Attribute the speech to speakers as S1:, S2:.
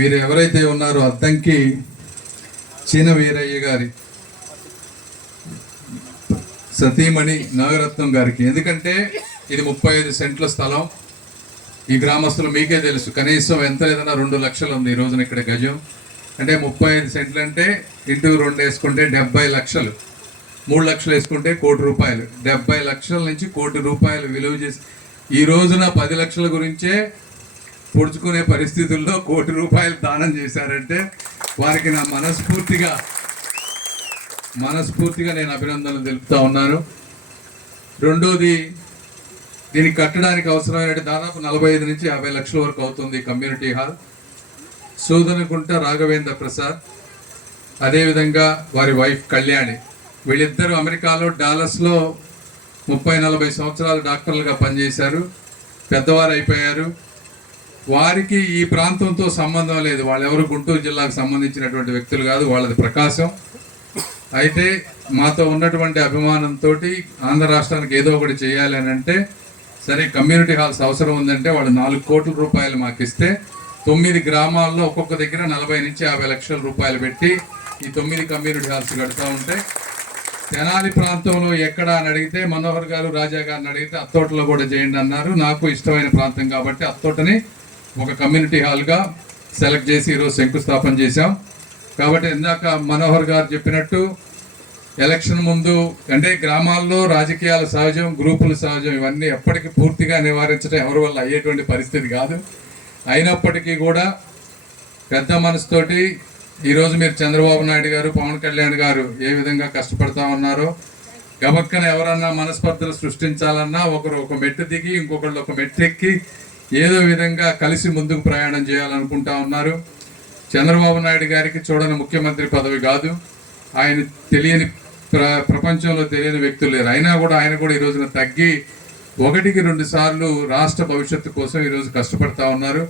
S1: వీరు ఎవరైతే ఉన్నారో అద్దంకి చీన వీరయ్య గారి సతీమణి నాగరత్నం గారికి. ఎందుకంటే ఇది ముప్పై ఐదు సెంట్ల స్థలం. ఈ గ్రామస్తులు మీకే తెలుసు. కనీసం ఎంత లేదన్నా రెండు లక్షలు ఉంది ఈ రోజున ఇక్కడ గజం. అంటే ముప్పై ఐదు సెంట్లు అంటే ఇంటూ రెండు వేసుకుంటే డెబ్బై లక్షలు. మూడు లక్షలు వేసుకుంటే కోటి రూపాయలు. డెబ్బై లక్షల నుంచి కోటి రూపాయలు విలువ చేసి ఈ రోజున పది లక్షల గురించే పొడుచుకునే పరిస్థితుల్లో కోటి రూపాయలు దానం చేశారంటే వారికి నా మనస్ఫూర్తిగా మనస్ఫూర్తిగా నేను అభినందనలు తెలుపుతా ఉన్నాను. రెండోది దీన్ని కట్టడానికి అవసరమైన దాదాపు నలభై ఐదు నుంచి యాభై లక్షల వరకు అవుతుంది కమ్యూనిటీ హాల్. సూదనకుంట రాఘవేంద్ర ప్రసాద్ అదేవిధంగా వారి వైఫ్ కళ్యాణి. వీళ్ళిద్దరూ అమెరికాలో డాలస్లో ముప్పై నలభై సంవత్సరాలు డాక్టర్లుగా పనిచేశారు. పెద్దవారు అయిపోయారు వారికి ఈ ప్రాంతంతో సంబంధం లేదు. వాళ్ళెవరు గుంటూరు జిల్లాకు సంబంధించినటువంటి వ్యక్తులు కాదు వాళ్ళది ప్రకాశం. అయితే మాతో ఉన్నటువంటి అభిమానంతో ఆంధ్ర రాష్ట్రానికి ఏదో ఒకటి చేయాలి అని అంటే సరే కమ్యూనిటీ హాల్స్ అవసరం ఉందంటే వాళ్ళు నాలుగు కోట్ల రూపాయలు మాకు ఇస్తే తొమ్మిది గ్రామాల్లో ఒక్కొక్క దగ్గర నలభై నుంచి యాభై లక్షల రూపాయలు పెట్టి ఈ తొమ్మిది కమ్యూనిటీ హాల్స్ కడతా ఉంటే తెనాలి ప్రాంతంలో ఎక్కడ అని అడిగితే మనోహర్ గారు రాజా గారిని అడిగితే అత్తోటలో కూడా చేయండి అన్నారు. నాకు ఇష్టమైన ప్రాంతం కాబట్టి అత్తోటని ఒక కమ్యూనిటీ హాల్గా సెలెక్ట్ చేసి ఈరోజు శంకుస్థాపన చేశాం. కాబట్టి ఇందాక మనోహర్ గారు చెప్పినట్టు ఎలక్షన్ ముందు అంటే గ్రామాల్లో రాజకీయాలు సహజం గ్రూపులు సహజం ఇవన్నీ ఎప్పటికీ పూర్తిగా నివారించడం ఎవరి వల్ల అయ్యేటువంటి పరిస్థితి కాదు. అయినప్పటికీ కూడా పెద్ద మనసుతోటి ఈరోజు మీరు చంద్రబాబు నాయుడు గారు పవన్ కళ్యాణ్ గారు ఏ విధంగా కష్టపడతా ఉన్నారో గబక్కన ఎవరన్నా మనస్పర్ధలు సృష్టించాలన్నా ఒకరు ఒక మెట్టు దిగి ఇంకొకళ్ళు ఒక మెట్టు ఎక్కి ఏదో విధంగా కలిసి ముందుకు ప్రయాణం చేయాలనుకుంటా ఉన్నారు. చంద్రబాబు నాయుడు గారికి చూడని ముఖ్యమంత్రి పదవి కాదు. ఆయన తెలియని ప్ర ప్రపంచంలో తెలియని వ్యక్తులు లేరు. అయినా కూడా ఆయన కూడా ఈ రోజున తగ్గి ఒకటికి రెండు సార్లు రాష్ట్ర భవిష్యత్తు కోసం ఈరోజు కష్టపడతా ఉన్నారు.